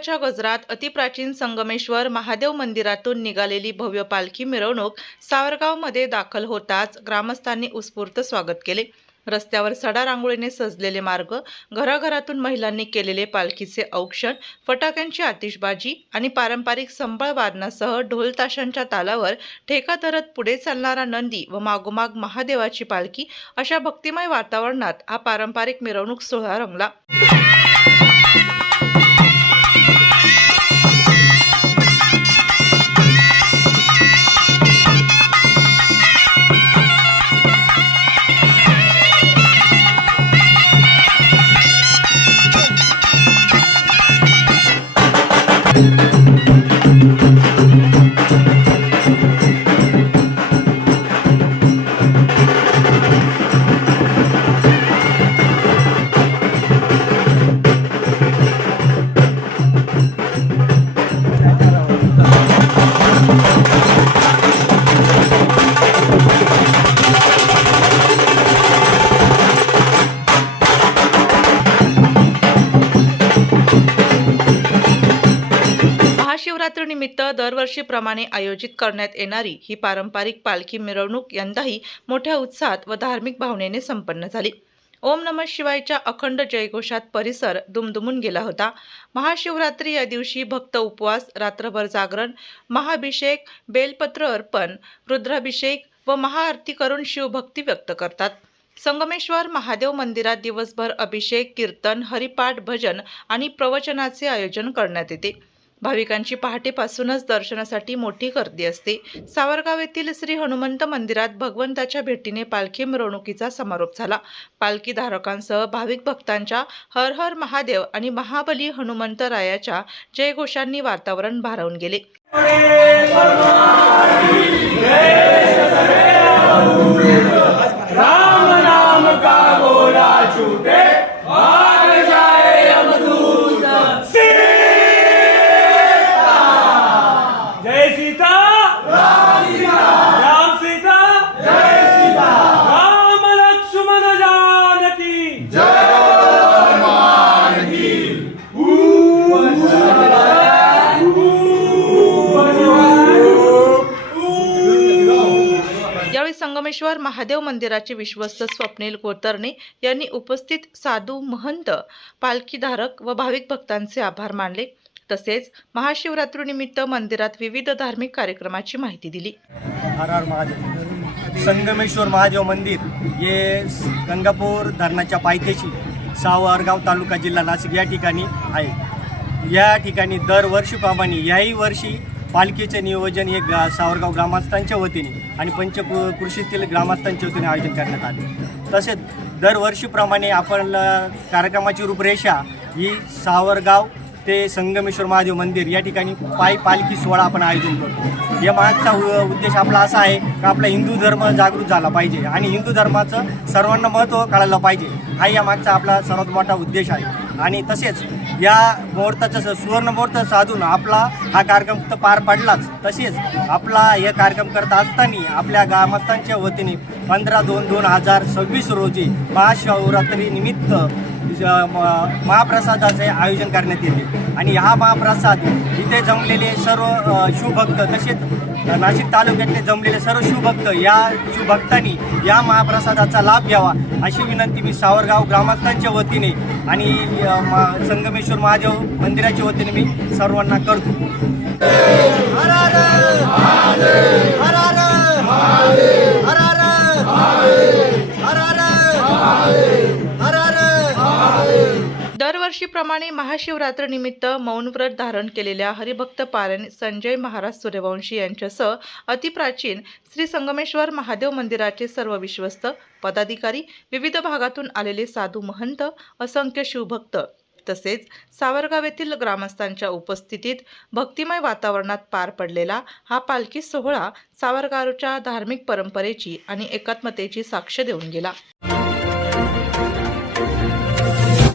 वाजताच्या गजरात अतिप्राचीन संगमेश्वर महादेव मंदिरातून निघालेली भव्य पालखी मिरवणूक सावरगावमध्ये दाखल होताच ग्रामस्थांनी उत्स्फूर्त स्वागत केले. रस्त्यावर सडा रांगोळीने सजलेले मार्ग घराघरातून महिलांनी केलेले पालखीचे औक्षण फटाक्यांची आतिषबाजी आणि पारंपरिक संबळ वादनासह ढोल ताशांच्या तालावर ठेका धरत पुढे चालणारा नंदी व मागोमाग महादेवाची पालखी अशा भक्तिमय वातावरणात हा पारंपरिक मिरवणूक सोहळा रंगला. निमित्त दरवर्षीप्रमाणे आयोजित करण्यात येणारी ही पारंपरिक पालखी मिरवणूक यंदाही मोठ्या उत्साहात व धार्मिक भावनेने संपन्न झाली. ओम नम शिवायच्या अखंड जयघोषात परिसर दुमदुमून गेला होता. महाशिवरात्री या दिवशी भक्त उपवास रात्रभर जागरण महाभिषेक बेलपत्र अर्पण रुद्राभिषेक व महाआरती करून शिवभक्ती व्यक्त करतात. संगमेश्वर महादेव मंदिरात दिवसभर अभिषेक कीर्तन हरिपाठ भजन आणि प्रवचनाचे आयोजन करण्यात येते. भाविकांची पहाटेपासूनच दर्शनासाठी मोठी गर्दी असते. सावरगाव येथील श्री हनुमंत मंदिरात भगवंताच्या भेटीने पालखी मिरवणुकीचा समारोप झाला. पालखी धारकांसह भाविक भक्तांच्या हर हर महादेव आणि महाबली हनुमंत रायाच्या जयघोषांनी वातावरण भारावून गेले. यावेळी संगमेश्वर महादेव मंदिराचे विश्वस्त स्वप्नील कोतरणे यांनी उपस्थित साधू महंत पालखीधारक व भाविक भक्तांचे आभार मानले. तसेच महाशिवरात्रीनिमित्त मंदिरात विविध धार्मिक कार्यक्रमाची माहिती दिली. संगमेश्वर महादेव मंदिर हे गंगापूर धरणाच्या पायथ्याशी सावरगाव तालुका जिल्हा नाशिक या ठिकाणी आहे. या ठिकाणी दरवर्षीप्रमाणे याही वर्षी पालखीचे नियोजन हे गा सावरगाव ग्रामस्थांच्या वतीने आणि पंचकृषीतील ग्रामस्थांच्या वतीने आयोजन करण्यात आले. तसेच दरवर्षीप्रमाणे आपण कार्यक्रमाची रूपरेषा ही सावरगाव ते संगमेश्वर महादेव मंदिर या ठिकाणी पायी पालखी सोहळा आपण आयोजन करतो. या मागचा उ- उद्देश आपला असा आहे का आपला हिंदू धर्म जागृत झाला पाहिजे आणि हिंदू धर्माचं सर्वांना महत्त्व कळायला पाहिजे हा या मागचा आपला सर्वात मोठा उद्देश आहे. आणि तसेच या मुहूर्ताचा स- सुवर्ण मुहूर्त साधून आपला हा कार्यक्रम तर पार पडलाच. तसेच आपला हे कार्यक्रम करत असताना आपल्या ग्रामस्थांच्या वतीने पंधरा दोन दोन हजार सव्वीस रोजी महाशिवरात्री निमित्त महाप्रसादाचे आयोजन करण्यात येते. आणि हा महाप्रसाद इथे जमलेले सर्व शिवभक्त तसेच नाशिक तालुक्यातले जमलेले सर्व शिवभक्त या शिवभक्तांनी या महाप्रसादाचा लाभ घ्यावा अशी विनंती मी सावरगाव ग्रामस्थांच्या वतीने आणि मा- संगमेश्वर महादेव मंदिराच्या वतीने मी सर्वांना करतो. दरवर्षीप्रमाणे महाशिवरात्रीनिमित्त मौनव्रत धारण केलेल्या हरिभक्त पारायण संजय महाराज सूर्यवंशी यांच्यासह अतिप्राचीन श्री संगमेश्वर महादेव मंदिराचे सर्व विश्वस्त पदाधिकारी विविध भागातून आलेले साधू महंत असंख्य शिवभक्त. तसेच सावरगाव येथील ग्रामस्थांच्या उपस्थितीत भक्तिमय वातावरणात पार पडलेला हा पालखी सोहळा सावरगावच्या धार्मिक परंपरेची आणि एकात्मतेची साक्ष देऊन गेला.